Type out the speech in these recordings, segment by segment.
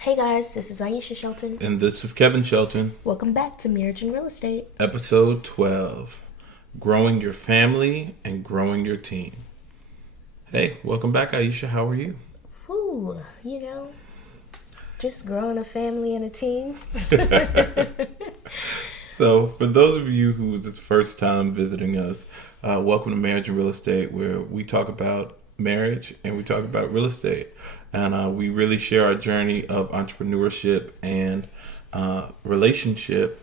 Hey guys, this is Aisha Shelton. And this is Kevin Shelton, Welcome back to Marriage and Real Estate. episode 12 Growing Your Family and Growing Your Team. Hey, welcome back, Aisha. How are you? Whew, just growing a family and a team. So, for those of you who is the first time visiting us, welcome to Marriage and Real Estate, where we talk about marriage and we talk about real estate. And we really share our journey of entrepreneurship and relationship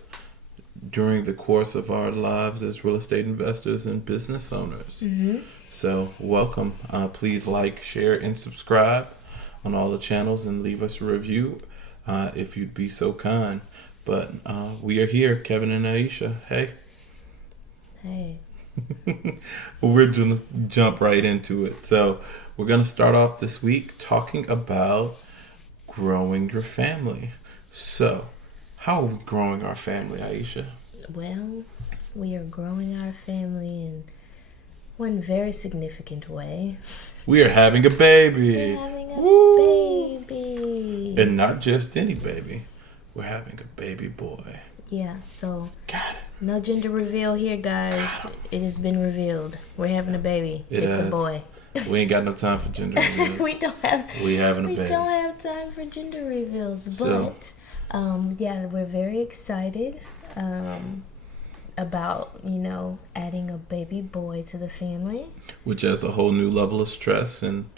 during the course of our lives as real estate investors and business owners. Mm-hmm. So, welcome. Please like, share, and subscribe on all the channels and leave us a review if you'd be so kind. But we are here, Kevin and Aisha. Hey. Hey. Well, we're going to jump right into it. So, we're going to start off this week talking about growing your family. So, how are we growing our family, Aisha? Well, we are growing our family in one very significant way. We are having a baby. We're having a Woo! baby. And not just any baby. We're having a baby boy. Yeah, so Got it. no gender reveal here, guys. It has been revealed. We're having a baby. It's a boy. We ain't got no time for gender reveals. we don't have We having a we baby. don't have time for gender reveals, So- but we're very excited about adding a baby boy to the family. Which adds a whole new level of stress and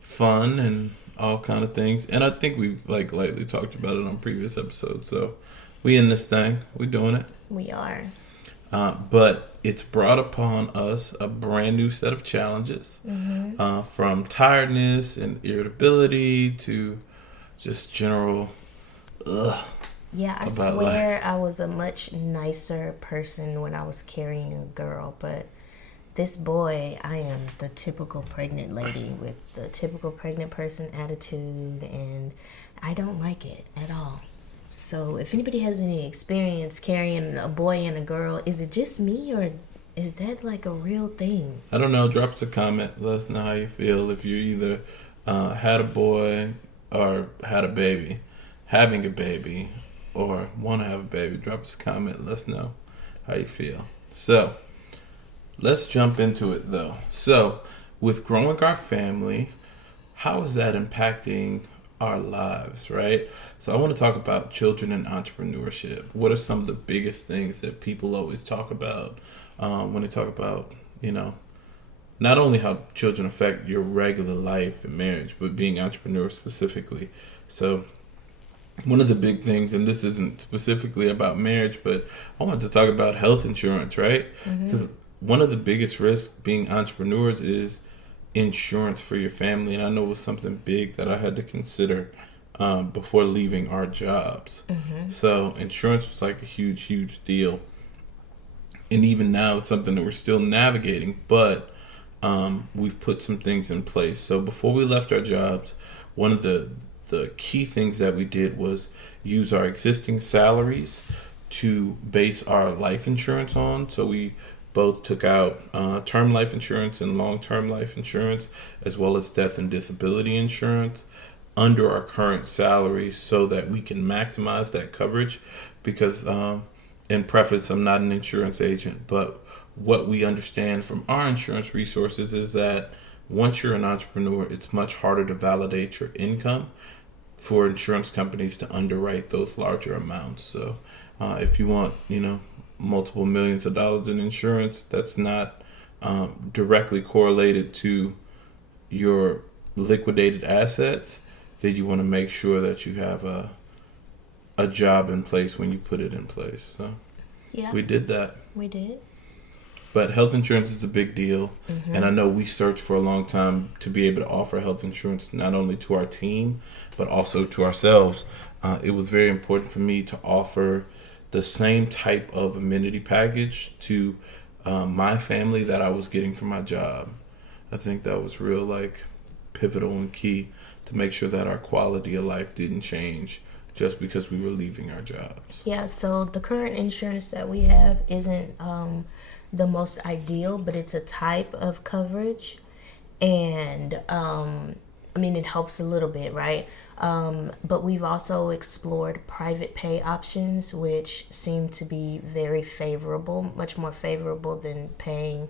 fun and all kind of things. And I think we've lightly talked about it on previous episodes. So we in this thing. We doing it. We are. But it's brought upon us a brand new set of challenges. Mm-hmm. From tiredness and irritability to just general Yeah, I about swear life. I was a much nicer person when I was carrying a girl, but this boy, I am the typical pregnant lady with the typical pregnant person attitude, and I don't like it at all. So if anybody has any experience carrying a boy and a girl, is it just me or is that like a real thing? I don't know. Drop us a comment. Let us know how you feel. If you either had a boy or had a baby, having a baby, or want to have a baby, drop us a comment. Let us know how you feel. So, let's jump into it though. So, with growing our family, how is that impacting our lives, right? So, I want to talk about children and entrepreneurship. What are some of the biggest things that people always talk about when they talk about, not only how children affect your regular life and marriage, but being entrepreneurs specifically. So, one of the big things, and this isn't specifically about marriage, but I wanted to talk about health insurance, right? Because one of the biggest risks being entrepreneurs is insurance for your family. And I know it was something big that I had to consider before leaving our jobs. So insurance was like a huge, huge deal. And even now, it's something that we're still navigating, but we've put some things in place. So before we left our jobs, one of the key things that we did was use our existing salaries to base our life insurance on. So we both took out term life insurance and long-term life insurance, as well as death and disability insurance under our current salaries so that we can maximize that coverage. Because in preface, I'm not an insurance agent, but what we understand from our insurance resources is that once you're an entrepreneur, it's much harder to validate your income for insurance companies to underwrite those larger amounts. So if you want, multiple millions of dollars in insurance, that's not directly correlated to your liquidated assets, then you want to make sure that you have a job in place when you put it in place. So Yeah, we did that. we did. But health insurance is a big deal. And I know we searched for a long time to be able to offer health insurance not only to our team, but also to ourselves. It was very important for me to offer the same type of amenity package to my family that I was getting from my job. I think that was real pivotal and key to make sure that our quality of life didn't change just because we were leaving our jobs. Yeah, so the current insurance that we have isn't the most ideal, but it's a type of coverage. And it helps a little bit, right? But we've also explored private pay options, which seem to be very favorable, much more favorable than paying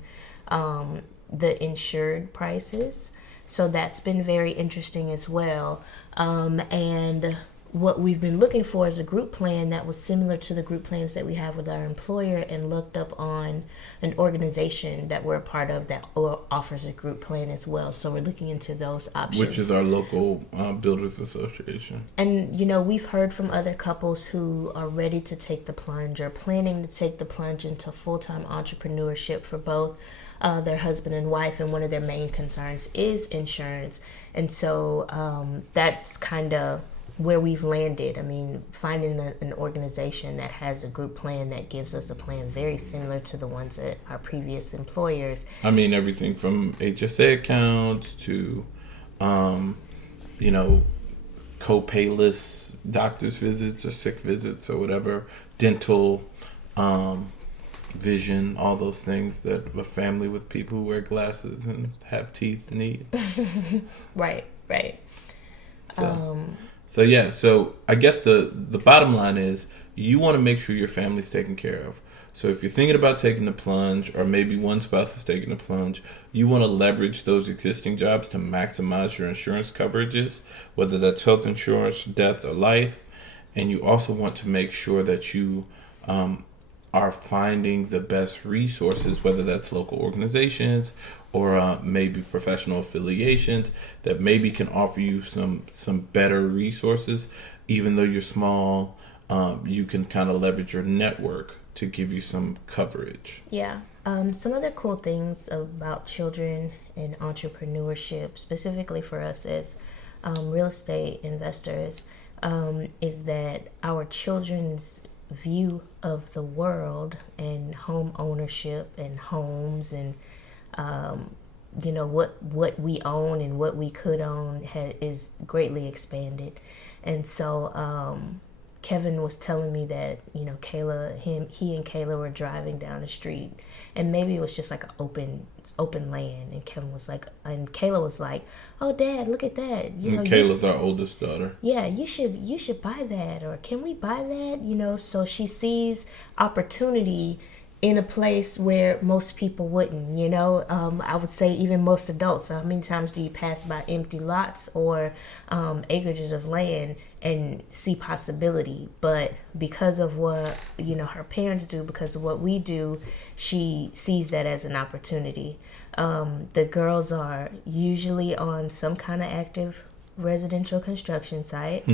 the insured prices. So that's been very interesting as well. And what we've been looking for is a group plan that was similar to the group plans that we have with our employer, and looked up on an organization that we're a part of that offers a group plan as well. So we're looking into those options. Which is our local builders association. And, we've heard from other couples who are ready to take the plunge, or planning to take the plunge into full-time entrepreneurship for both their husband and wife, and one of their main concerns is insurance. And so that's kind of where we've landed. Finding an organization that has a group plan that gives us a plan very similar to the ones at our previous employers. Everything from HSA accounts to, co-payless doctor's visits or sick visits or whatever, dental, vision, all those things that a family with people who wear glasses and have teeth need. Right. So I guess the bottom line is you want to make sure your family's taken care of. So if you're thinking about taking the plunge, or maybe one spouse is taking the plunge, you want to leverage those existing jobs to maximize your insurance coverages, whether that's health insurance, death, or life. And you also want to make sure that you are finding the best resources, whether that's local organizations or maybe professional affiliations that maybe can offer you some better resources. Even though you're small, you can kind of leverage your network to give you some coverage. Yeah. Some other cool things about children and entrepreneurship, specifically for us as real estate investors, is that our children's view of the world and home ownership and homes and what we own and what we could own is greatly expanded. And so Kevin was telling me that he and Kayla were driving down the street, and maybe it was just like an open land, and Kayla was like, "Oh, Dad, look at that!" And Kayla's our oldest daughter. Yeah, you should buy that, or can we buy that? So she sees opportunity in a place where most people wouldn't. I would say even most adults. How many times do you pass by empty lots or acreages of land and see possibility? But because of what her parents do, because of what we do, she sees that as an opportunity. The girls are usually on some kind of active residential construction site.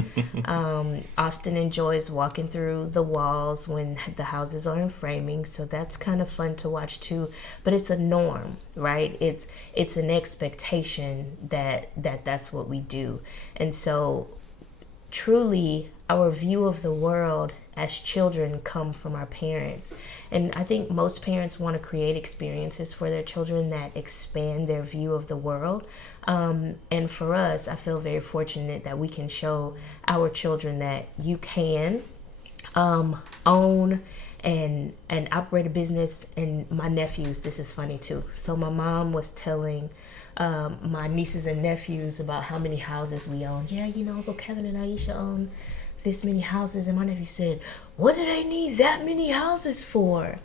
Austin enjoys walking through the walls when the houses are in framing, so that's kind of fun to watch too. But it's a norm, right? It's an expectation that's what we do. And so truly our view of the world as children come from our parents. And I think most parents want to create experiences for their children that expand their view of the world. And for us, I feel very fortunate that we can show our children that you can own and operate a business. And my nephews, this is funny too. So my mom was telling my nieces and nephews about how many houses we own. Yeah, Uncle Kevin and Aisha own this many houses. And my nephew said, what do they need that many houses for?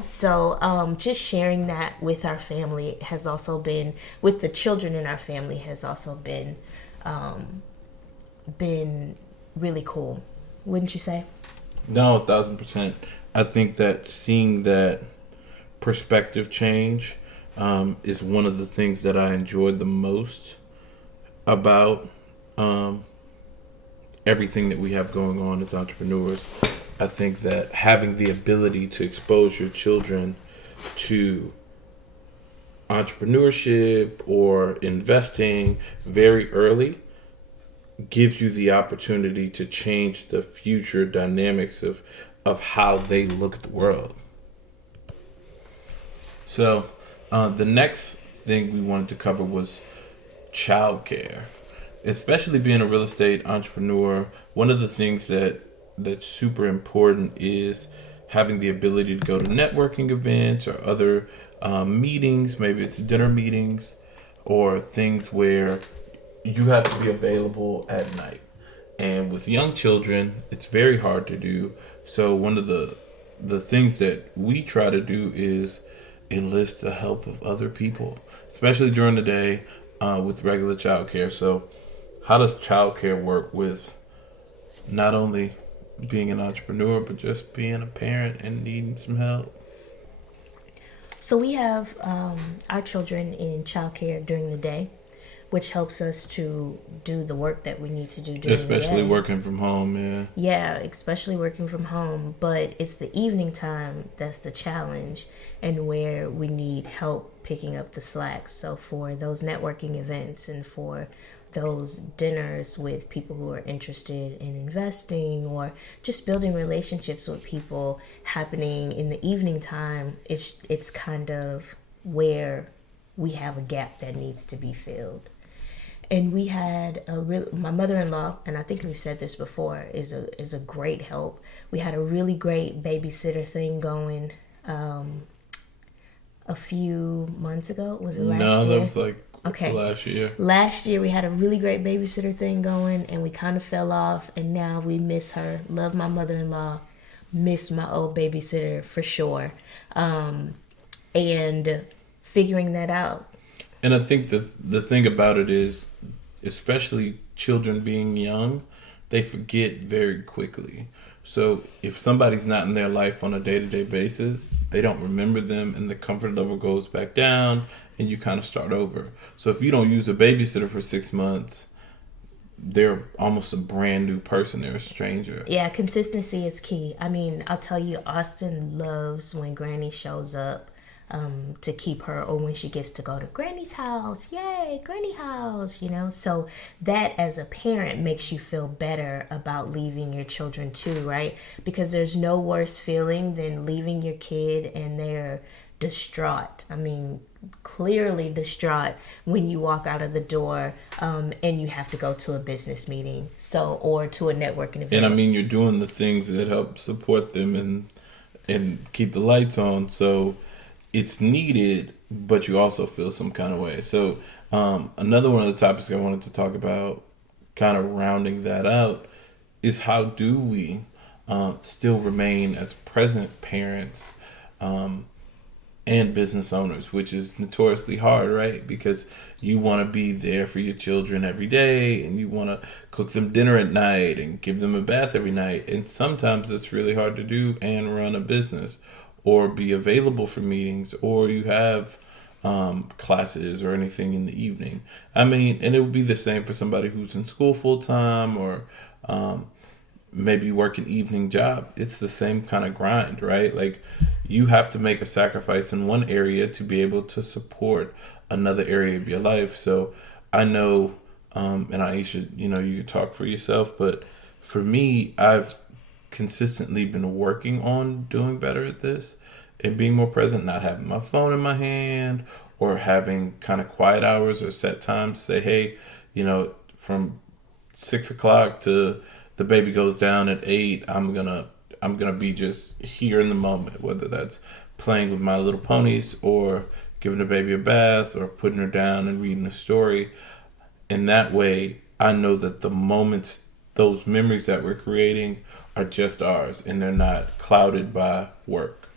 So just sharing that with our family has also been, with the children in our family, has also been really cool. Wouldn't you say? No, 1,000%. I think that seeing that perspective change is one of the things that I enjoyed the most about everything that we have going on as entrepreneurs. I think that having the ability to expose your children to entrepreneurship or investing very early gives you the opportunity to change the future dynamics of how they look at the world. So the next thing we wanted to cover was childcare. Especially being a real estate entrepreneur, one of the things that's super important is having the ability to go to networking events or other meetings. Maybe it's dinner meetings or things where you have to be available at night. And with young children, it's very hard to do. So one of the things that we try to do is enlist the help of other people, especially during the day with regular childcare. So how does childcare work with not only being an entrepreneur, but just being a parent and needing some help? So we have our children in childcare during the day, which helps us to do the work that we need to do during the day. Especially working from home, yeah. Yeah, especially working from home. But it's the evening time that's the challenge and where we need help picking up the slack. So for those networking events and for those dinners with people who are interested in investing or just building relationships with people happening in the evening time, it's kind of where we have a gap that needs to be filled. And we had my mother-in-law, and I think we've said this before, is a great help. We had a really great babysitter thing going a few months ago. Was it last year? No, that was like okay. Last year. Last year we had a really great babysitter thing going, and we kind of fell off, and now we miss her. Love my mother-in-law, miss my old babysitter for sure, and figuring that out. And I think the thing about it is, especially children being young, they forget very quickly. So if somebody's not in their life on a day-to-day basis, they don't remember them and the comfort level goes back down and you kind of start over. So if you don't use a babysitter for 6 months, they're almost a brand new person. They're a stranger. Yeah, consistency is key. I mean, I'll tell you, Austin loves when Granny shows up. To keep her, or when she gets to go to Granny's house, yay, Granny house, so that as a parent makes you feel better about leaving your children too, right? Because there's no worse feeling than leaving your kid and they're distraught. I mean, clearly distraught when you walk out of the door and you have to go to a business meeting, or to a networking event. And I mean, you're doing the things that help support them and keep the lights on, so it's needed, but you also feel some kind of way. So another one of the topics I wanted to talk about, kind of rounding that out, is how do we still remain as present parents and business owners, which is notoriously hard, right? Because you want to be there for your children every day and you want to cook them dinner at night and give them a bath every night. And sometimes it's really hard to do and run a business or be available for meetings, or you have classes or anything in the evening. I mean, and it would be the same for somebody who's in school full time, or maybe you work an evening job. It's the same kind of grind, right? Like, you have to make a sacrifice in one area to be able to support another area of your life. So I know, and Aisha, you can talk for yourself, but for me, I've consistently been working on doing better at this and being more present, not having my phone in my hand, or having kind of quiet hours or set times. Say, hey, from 6 o'clock to the baby goes down at 8, I'm gonna be just here in the moment, whether that's playing with My Little Ponies or giving the baby a bath or putting her down and reading a story. And that way I know that the moments, those memories that we're creating, are just ours and they're not clouded by work.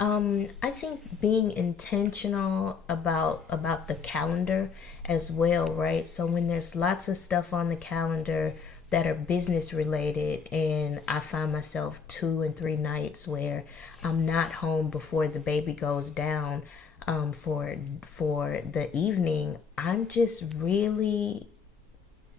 I think being intentional about the calendar as well, right? So when there's lots of stuff on the calendar that are business related, and I find myself 2 and 3 nights where I'm not home before the baby goes down for the evening, I'm just really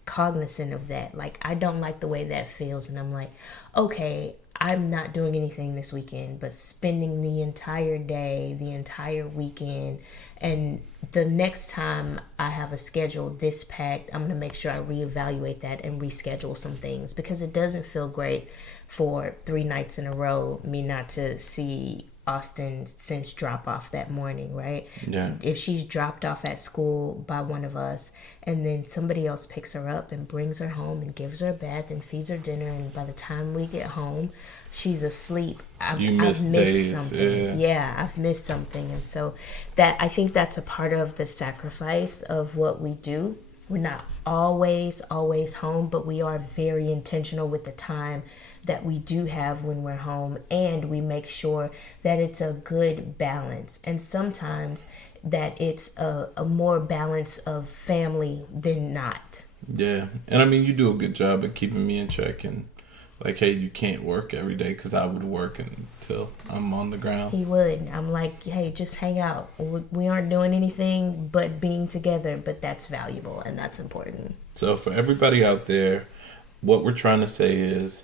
cognizant of that. Like, I don't like the way that feels, and I'm like, okay, I'm not doing anything this weekend, but spending the entire day, the entire weekend, and the next time I have a schedule this packed, I'm going to make sure I reevaluate that and reschedule some things, because it doesn't feel great for 3 nights in a row me not to see Austin since drop off that morning, right? Yeah. If she's dropped off at school by one of us and then somebody else picks her up and brings her home and gives her a bath and feeds her dinner, and by the time we get home she's asleep, I've missed days, something. Yeah, I've missed something. And so that, I think that's a part of the sacrifice of what we do We're not always home, but we are very intentional with the time that we do have when we're home, and we make sure that it's a good balance. And sometimes that it's a more balance of family than not. Yeah, and I mean, you do a good job of keeping me in check and like, hey, you can't work every day because I would work until I'm on the ground. He would. I'm like, hey, just hang out. We aren't doing anything but being together, but that's valuable and that's important. So for everybody out there, what we're trying to say is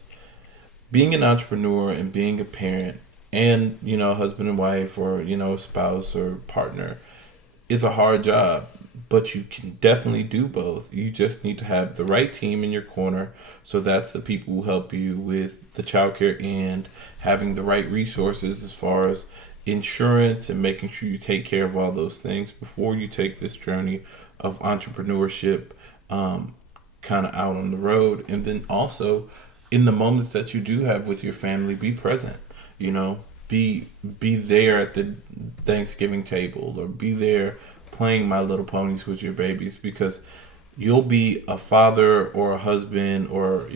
being an entrepreneur and being a parent and, husband and wife or, spouse or partner is a hard job, but you can definitely do both. You just need to have the right team in your corner. So that's the people who help you with the childcare and having the right resources as far as insurance and making sure you take care of all those things before you take this journey of entrepreneurship kind of out on the road. And then also in the moments that you do have with your family, be present, be there at the Thanksgiving table or be there playing My Little Ponies with your babies, because you'll be a father or a husband or,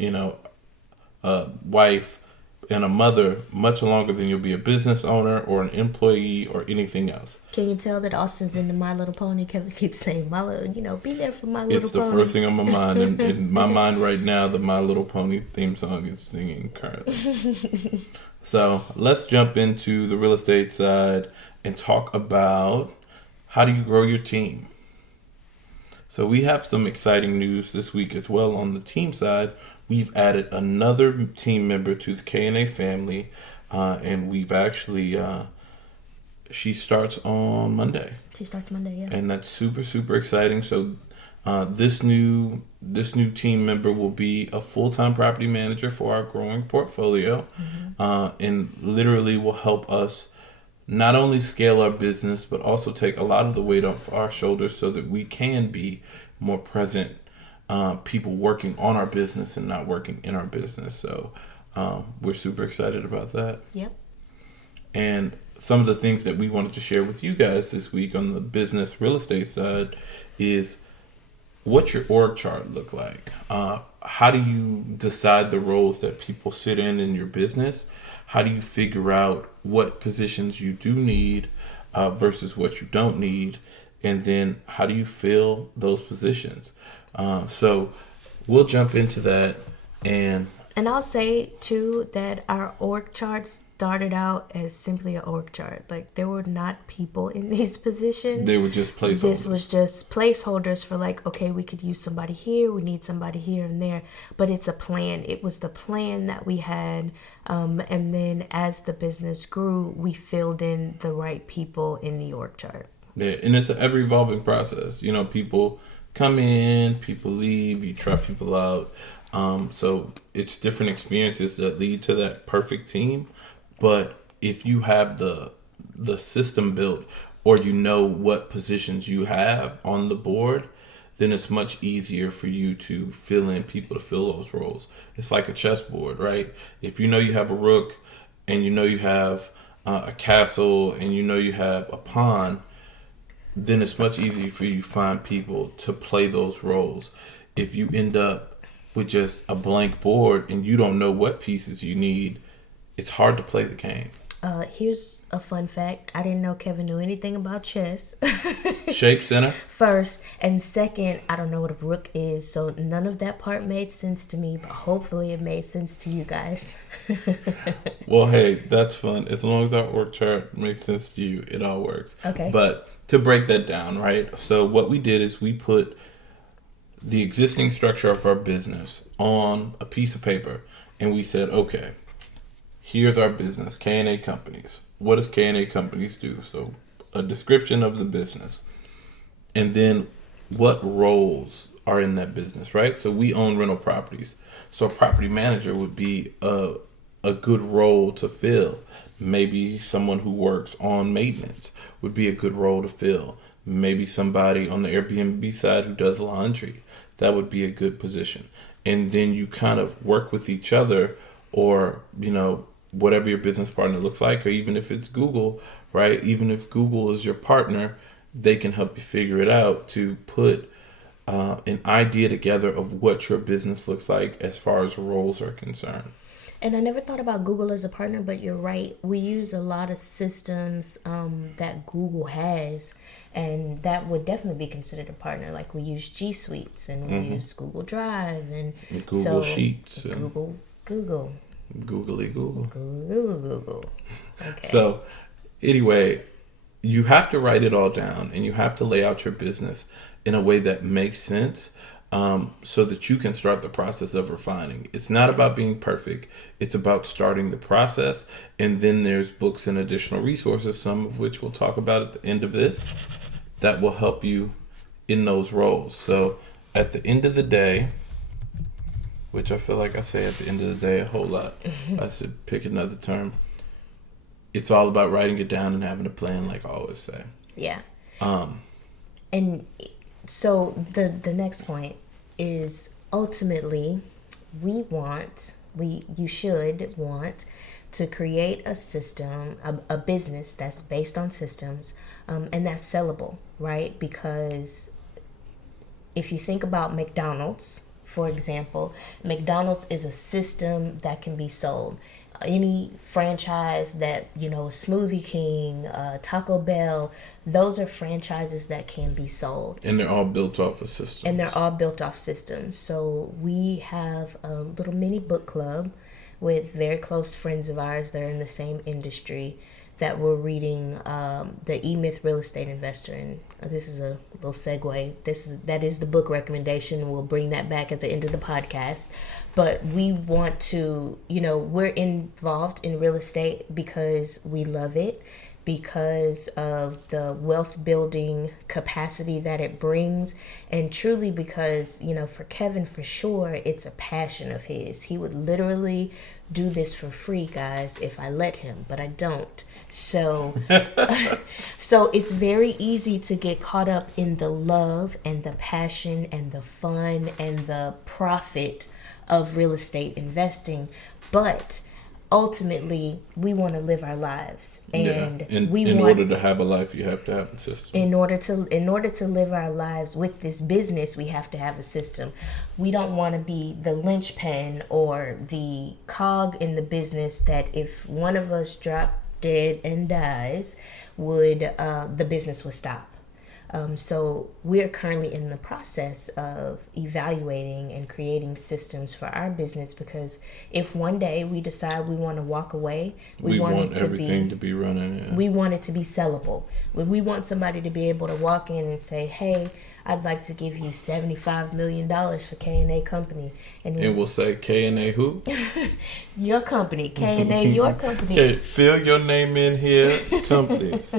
a wife and a mother much longer than you'll be a business owner or an employee or anything else. Can you tell that Austin's into My Little Pony? Kevin keeps saying, My Little, be there for My Little Pony. It's the first thing on my mind. And in my mind right now, the My Little Pony theme song is singing currently. So let's jump into the real estate side and talk about how do you grow your team. So we have some exciting news this week as well on the team side. We've added another team member to the K&A family, and we've actually, she starts on Monday. She starts Monday, yeah. And that's super, super exciting. So this new team member will be a full-time property manager for our growing portfolio, and literally will help us not only scale our business, but also take a lot of the weight off our shoulders so that we can be more present people working on our business and not working in our business. So we're super excited about that. Yep. And some of the things that we wanted to share with you guys this week on the business real estate side is what's your org chart look like? How do you decide the roles that people sit in your business? How do you figure out what positions you do need versus what you don't need? And then how do you fill those positions? So we'll jump into that. And I'll say, too, that our org charts started out as simply an org chart. Like, there were not people in these positions. They were just placeholders. This was just placeholders for like, okay, we could use somebody here, we need somebody here and there. But it's a plan. It was the plan that we had. And then as the business grew, we filled in the right people in the org chart. Yeah, and it's an ever-evolving process. People come in, people leave, you try people out. So it's different experiences that lead to that perfect team. But if you have the system built, or what positions you have on the board, then it's much easier for you to fill in people to fill those roles. It's like a chessboard, right? If you have a rook and you have a castle and you have a pawn, then it's much easier for you to find people to play those roles. If you end up with just a blank board and you don't know what pieces you need, it's hard to play the game. Here's a fun fact. I didn't know Kevin knew anything about chess. Shape center? First. And second, I don't know what a rook is. So none of that part made sense to me. But hopefully it made sense to you guys. Well, hey, that's fun. As long as our org chart makes sense to you, it all works. Okay. But to break that down, right? So what we did is we put the existing structure of our business on a piece of paper. And we said, okay, here's our business, K&A Companies. What does K&A Companies do? So a description of the business. And then what roles are in that business, right? So we own rental properties. So a property manager would be a good role to fill. Maybe someone who works on maintenance would be a good role to fill. Maybe somebody on the Airbnb side who does laundry. That would be a good position. And then you kind of work with each other, or, whatever your business partner looks like, or even if it's Google, right? Even if Google is your partner, they can help you figure it out to put an idea together of what your business looks like as far as roles are concerned. And I never thought about Google as a partner, but you're right. We use a lot of systems that Google has, and that would definitely be considered a partner. Like we use G Suites, and we use Google Drive, and Google Sheets, and Google. Googly Google. Google. Okay. So, anyway, you have to write it all down, and you have to lay out your business in a way that makes sense, so that you can start the process of refining. It's not about being perfect. It's about starting the process. And then there's books and additional resources, some of which we'll talk about at the end of this, that will help you in those roles. So at the end of the day, which I feel like I say at the end of the day a whole lot, I should pick another term. It's all about writing it down and having a plan, like I always say. Yeah. And so the next point is ultimately you should want to create a system, a business that's based on systems, and that's sellable, right? Because if you think about McDonald's, for example, McDonald's is a system that can be sold. Any franchise that, Smoothie King, Taco Bell, those are franchises that can be sold. And they're all built off of systems. So we have a little mini book club with very close friends of ours that are in the same industry that we're reading the E-Myth Real Estate Investor. And this is a little segue. That is the book recommendation. We'll bring that back at the end of the podcast. But we want to, we're involved in real estate because we love it, because of the wealth building capacity that it brings, and truly because, for Kevin, for sure, it's a passion of his. He would literally do this for free, guys, if I let him, but I don't. So so it's very easy to get caught up in the love and the passion and the fun and the profit of real estate investing, but ultimately we want to live our lives, and in order to have a life, you have to have a system. In order to live our lives with this business, we have to have a system. We don't want to be the linchpin or the cog in the business that if one of us drop dead and dies, the business would stop. So we're currently in the process of evaluating and creating systems for our business, because if one day we decide we want to walk away, we want everything to be running. Yeah. We want it to be sellable. We want somebody to be able to walk in and say, "Hey, I'd like to give you $75 million for K&A Company." And we'll say, K&A who? Your company. K&A, your company. Okay, fill your name in here, companies.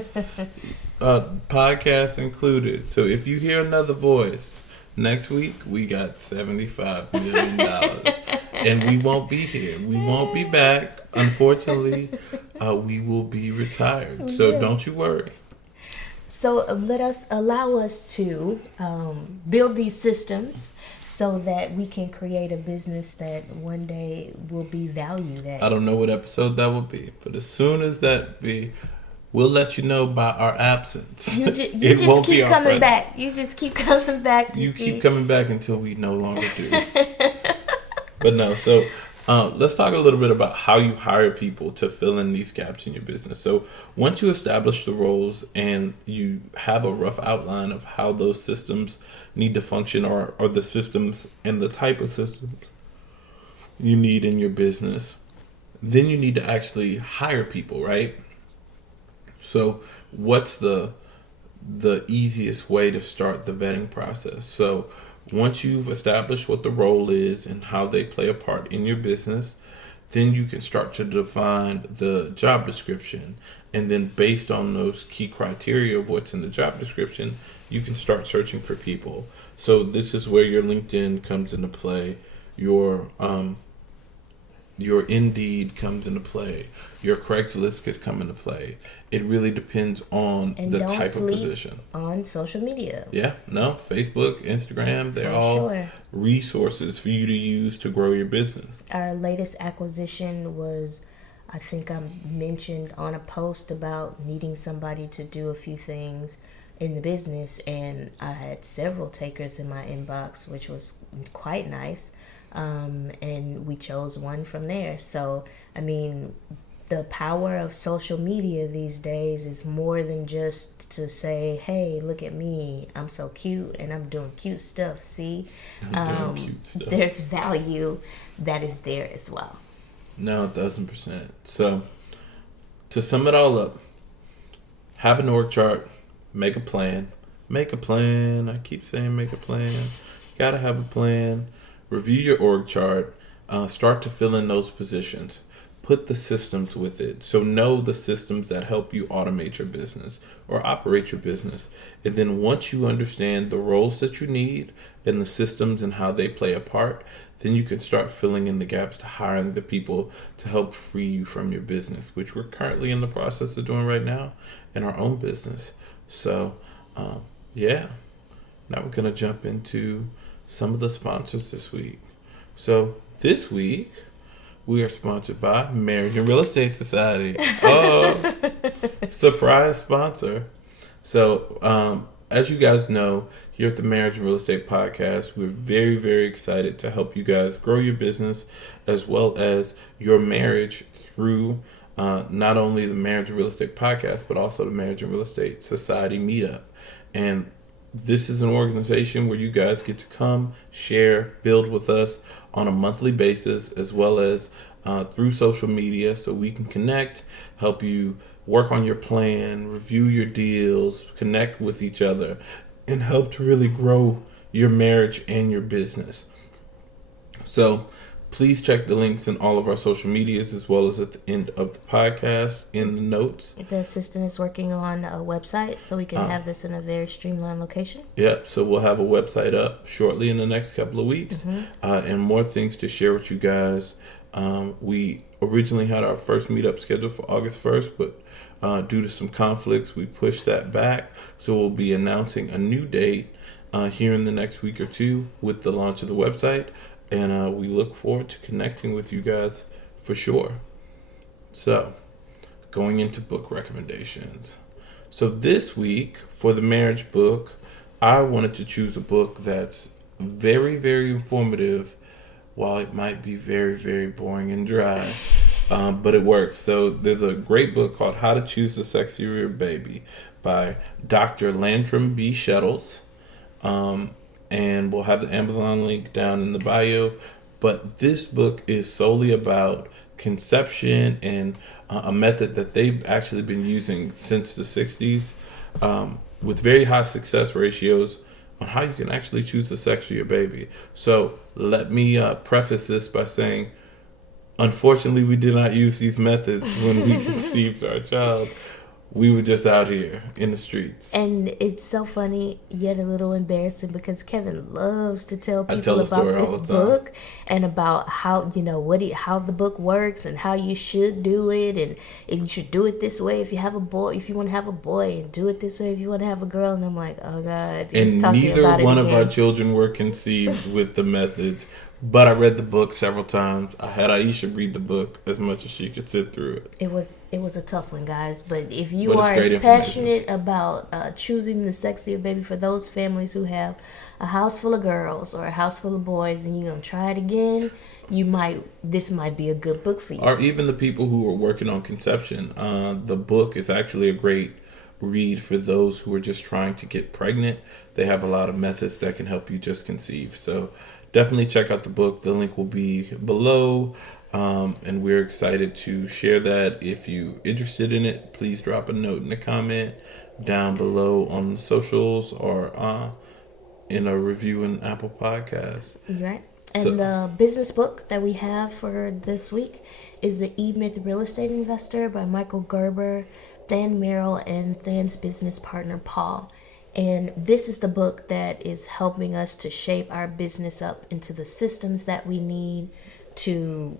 Podcast included. So if you hear another voice next week, we got $75 million. And we won't be here. We won't be back. Unfortunately, we will be retired. So don't you worry. So allow us to build these systems so that we can create a business that one day will be valued at. I don't know what episode that will be, but as soon as that be, we'll let you know by our absence. You just keep coming back. You just keep coming back to see. You keep coming back until we no longer do. But no, so let's talk a little bit about how you hire people to fill in these gaps in your business. So once you establish the roles and you have a rough outline of how those systems need to function, or the systems and the type of systems you need in your business, then you need to actually hire people, right? So what's the easiest way to start the vetting process? So once you've established what the role is and how they play a part in your business, then you can start to define the job description. And then based on those key criteria of what's in the job description, you can start searching for people. So this is where your LinkedIn comes into play, your Indeed comes into play, your Craigslist could come into play. It really depends on the type of position. On social media. Yeah, no, Facebook, Instagram, they're all resources for you to use to grow your business. Our latest acquisition was, I think I mentioned on a post about needing somebody to do a few things. in the business, and I had several takers in my inbox, which was quite nice. And we chose one from there. So, I mean, the power of social media these days is more than just to say, hey, look at me, I'm so cute and I'm doing cute stuff. See, Cute stuff. there's value that is there as well. No, 1,000%. So, to sum it all up, have an org chart, make a plan. Make a plan. I keep saying make a plan. You gotta have a plan. Review your org chart. Start to fill in those positions. Put the systems with it. So know the systems that help you automate your business or operate your business. And then once you understand the roles that you need and the systems and how they play a part, then you can start filling in the gaps to hiring the people to help free you from your business, which we're currently in the process of doing right now in our own business. So, yeah. Now we're going to jump into some of the sponsors this week. So this week, we are sponsored by Marriage and Real Estate Society. Oh, surprise sponsor. So, as you guys know, here at the Marriage and Real Estate Podcast, we're very, very excited to help you guys grow your business as well as your marriage through not only the Marriage and Real Estate Podcast, but also the Marriage and Real Estate Society Meetup. And this is an organization where you guys get to come, share, build with us on a monthly basis, as well as through social media, so we can connect, help you work on your plan, review your deals, connect with each other, and help to really grow your marriage and your business. So please check the links in all of our social medias, as well as at the end of the podcast in the notes. The assistant is working on a website so we can have this in a very streamlined location. Yep, so we'll have a website up shortly in the next couple of weeks, and more things to share with you guys. We originally had our first meetup scheduled for August 1st, but due to some conflicts, we pushed that back. So we'll be announcing a new date here in the next week or two with the launch of the website. And we look forward to connecting with you guys for sure. So, going into book recommendations. So this week, for the marriage book, I wanted to choose a book that's very, very informative, while it might be very, very boring and dry. But it works. So there's a great book called How to Choose the Sexier Baby by Dr. Landrum B. Shettles. And we'll have the Amazon link down in the bio. But this book is solely about conception and a method that they've actually been using since the 60s with very high success ratios on how you can actually choose the sex for your baby. So let me preface this by saying, unfortunately, we did not use these methods when we conceived our child. We were just out here in the streets. And it's so funny, yet a little embarrassing, because Kevin loves to tell people about this book and about how, how the book works and how you should do it. And if you should do it this way if you have a boy, if you want to have a boy, and do it this way if you want to have a girl. And I'm like, oh God, he's talking about it again. And neither one of our children were conceived with the methods. But I read the book several times. I had Aisha read the book as much as she could sit through it. It was a tough one, guys. But if you are as passionate about choosing the sexier baby for those families who have a house full of girls or a house full of boys, and you're gonna try it again, this might be a good book for you. Or even the people who are working on conception. The book is actually a great read for those who are just trying to get pregnant. They have a lot of methods that can help you just conceive. So definitely check out the book. The link will be below. And we're excited to share that. If you're interested in it, please drop a note in the comment down below on the socials or in a review in Apple Podcasts. Right. And the business book that we have for this week is The E-Myth Real Estate Investor by Michael Gerber, Than Merrill, and Than's business partner, Paul. And this is the book that is helping us to shape our business up into the systems that we need to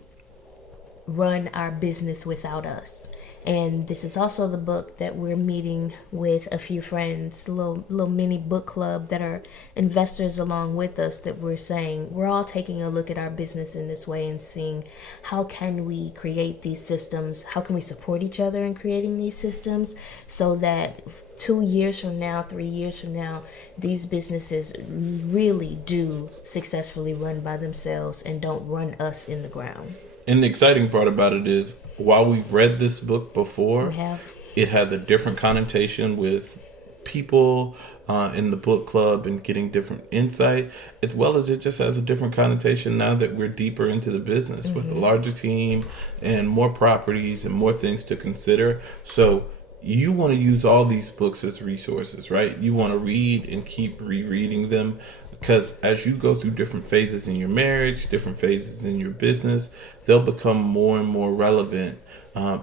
run our business without us. And this is also the book that we're meeting with a few friends, a little mini book club that are investors along with us, that we're saying we're all taking a look at our business in this way and seeing how can we create these systems, how can we support each other in creating these systems so that 2 years from now, 3 years from now, these businesses really do successfully run by themselves and don't run us in the ground. And the exciting part about it is, while we've read this book before, We have. it has a different connotation with people in the book club and getting different insight, as well as it just has a different connotation now that we're deeper into the business with a larger team and more properties and more things to consider. So you want to use all these books as resources, right? You want to read and keep rereading them, because as you go through different phases in your marriage, different phases in your business, they'll become more and more relevant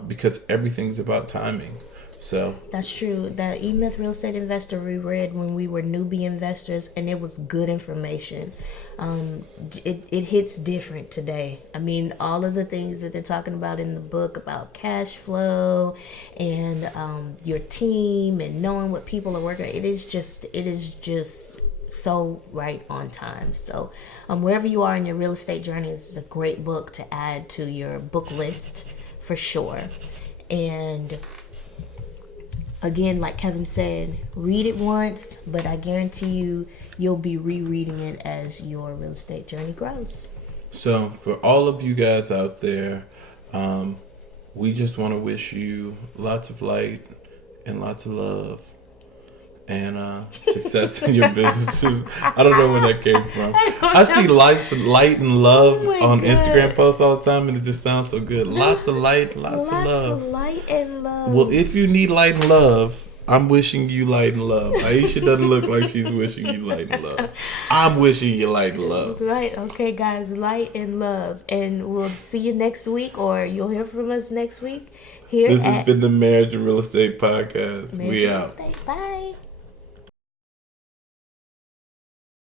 because everything's about timing. So That's true. The E-Myth Real Estate Investor reread when we were newbie investors, and it was good information. It hits different today. I mean, all of the things that they're talking about in the book about cash flow and your team and knowing what people are working, it is just so right on time. So wherever you are in your real estate journey, this is a great book to add to your book list for sure. And again, like Kevin said, read it once, but I guarantee you'll be rereading it as your real estate journey grows. So for all of you guys out there, we just want to wish you lots of light and lots of love and success in your businesses. I don't know where that came from. I see light and love on God. Instagram posts all the time, and it just sounds so good. Lots of light, lots of love. Lots of light and love. Well, if you need light and love, I'm wishing you light and love. Aisha doesn't look like she's wishing you light and love. I'm wishing you light and love. Right. Okay, guys. Light and love. And we'll see you next week, or you'll hear from us next week here This has been the Marriage and Real Estate Podcast. Marriage We and Real out. Estate. Bye.